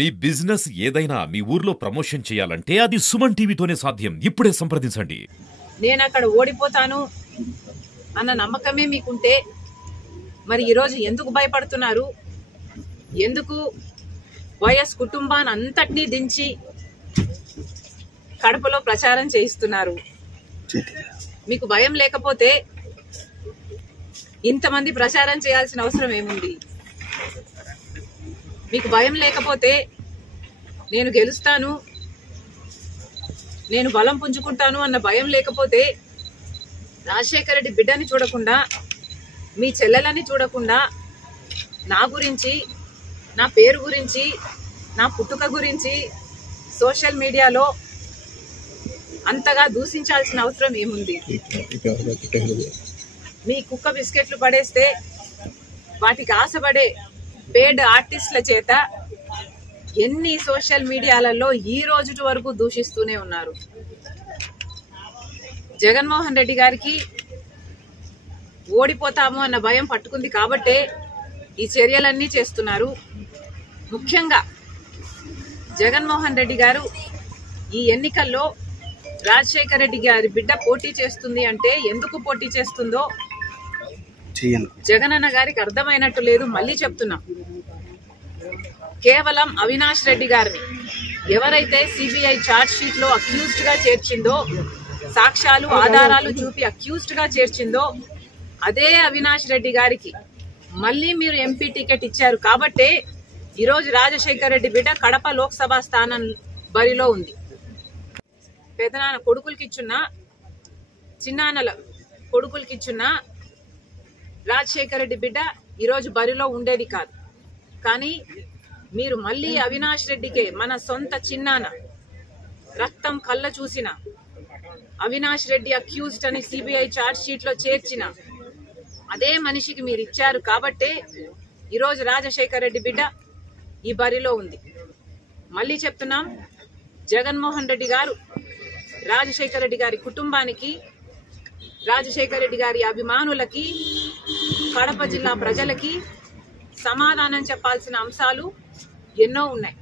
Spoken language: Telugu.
మీ బిజినెస్ ఏదైనా మీ ఊర్లో ప్రమోషన్ చేయాలంటే అది సుమన్ టీవీతోనే సాధ్యం. ఇప్పుడే సంప్రదించండి. నేను అక్కడ ఓడిపోతాను అన్న నమ్మకమే మీకుంటే మరి ఈరోజు ఎందుకు భయపడుతున్నారు? ఎందుకు వైఎస్ కుటుంబాన్ని అంతటినీ దించి కడపలో ప్రచారం చేయిస్తున్నారు? మీకు భయం లేకపోతే ఇంతమంది ప్రచారం చేయాల్సిన అవసరం ఏముంది? మీకు భయం లేకపోతే నేను గెలుస్తాను, నేను బలం పుంజుకుంటాను అన్న భయం లేకపోతే రాజశేఖర రెడ్డి బిడ్డని చూడకుండా, మీ చెల్లెలని చూడకుండా నా గురించి, నా పేరు గురించి, నా పుట్టుక గురించి సోషల్ మీడియాలో అంతగా దూషించాల్సిన అవసరం ఏముంది? మీ కుక్క బిస్కెట్లు పడేస్తే వాటికి ఆశపడే పేడ్ ఆర్టిస్టుల చేత ఎన్ని సోషల్ మీడియాలలో ఈ రోజు వరకు దూషిస్తూనే ఉన్నారు. జగన్మోహన్ రెడ్డి గారికి ఓడిపోతాము అన్న భయం పట్టుకుంది కాబట్టే ఈ చర్యలన్నీ చేస్తున్నారు. ముఖ్యంగా జగన్మోహన్ రెడ్డి గారు ఈ ఎన్నికల్లో రాజశేఖర రెడ్డి గారి బిడ్డ పోటీ చేస్తుంది అంటే ఎందుకు పోటీ చేస్తుందో జగనన్న గారికి అర్థమైనట్టు లేదు. మళ్ళీ చెప్తున్నాం, కేవలం అవినాష్ రెడ్డి గారిని ఎవరైతే సిబిఐ ఛార్జ్ షీట్ లో అక్యూజ్డ్ గా చేర్చిందో, సాక్ష్యాలు ఆధారాలు చూపి అక్యూజ్డ్ గా చేర్చిందో అదే అవినాష్ రెడ్డి గారికి మళ్ళీ మీరు ఎంపీ టికెట్ ఇచ్చారు కాబట్టే ఈరోజు రాజశేఖర రెడ్డి బిడ్డ కడప లోక్సభ స్థానం బరిలో ఉంది. పెదనాన్న కొడుకులకిచ్చున్నా, చిన్నాన్నల కొడుకులకిచ్చున్నా రాజశేఖర రెడ్డి బిడ్డ ఈరోజు బరిలో ఉండేది కాదు. కానీ మీరు మళ్ళీ అవినాష్ రెడ్డికే, మన సొంత చిన్నాన్న రక్తం కళ్ళ చూసిన అవినాష్ రెడ్డి అక్యూజ్డ్ అని సిబిఐ ఛార్జ్ షీట్ లో చేర్చిన అదే మనిషికి మీరు ఇచ్చారు కాబట్టే ఈరోజు రాజశేఖర రెడ్డి బిడ్డ ఈ బరిలో ఉంది. మళ్ళీ చెప్తున్నాం, జగన్మోహన్ రెడ్డి గారు రాజశేఖర రెడ్డి గారి కుటుంబానికి, రాజశేఖర రెడ్డి గారి అభిమానులకి, కడప జిల్లా ప్రజలకి సమాధానం చెప్పాల్సిన అంశాలు ఎన్నో ఉన్నాయి.